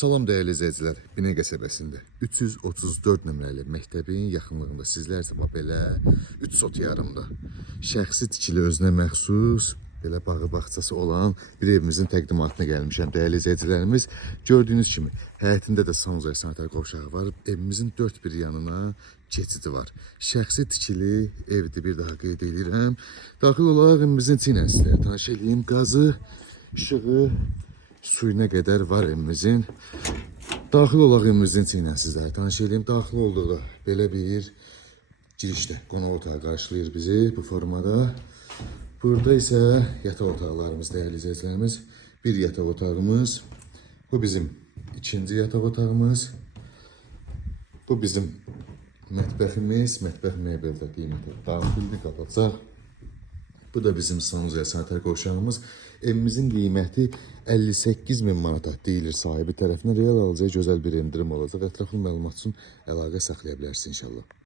Salam dəyərli izləyicilər, Binə qəsəbəsində 334 nömrəli məktəbin yaxınlığında sizlər isə belə 3 sot yarımda şəxsi tikili özünə məxsus belə bağı bağçası olan bir evimizin təqdimatına gəlmişəm dəyərli izləyicilərimiz. Gördüyünüz kimi həyətində də Sanuzay sanitar qovşağı var. Evimizin dörd bir yanına keçidi var. Şəxsi tikili evdir, bir daha qeyd edirəm. Daxil olaraq evimizin içinə sizlərə tanış edeyim. Qazı, işığı, suyuna qədər var evimizin. Daxil olaraq evimizin içinə sizlərə tanış edeyim. Daxil olduqda belə bir girişdə qonaq otağı qarşılayır bizi bu formada. Burada isə yataq otaqlarımız dəyərli izləyicilərimiz. Bir yataq otağımız. Bu bizim ikinci yataq otağımız. Bu bizim mətbəximiz. Mətbəx mebeldə qiyməti daxilini qapatacaq. Bu da bizim Sanuzay sanitar qovşağımız. Evimizin qiyməti 58.000 manata deyilir sahibi tərəfindən. Real alıcıya gözəl bir endirim olacaq. Ətraflı məlumat üçün əlaqə saxlaya bilərsiniz inşallah.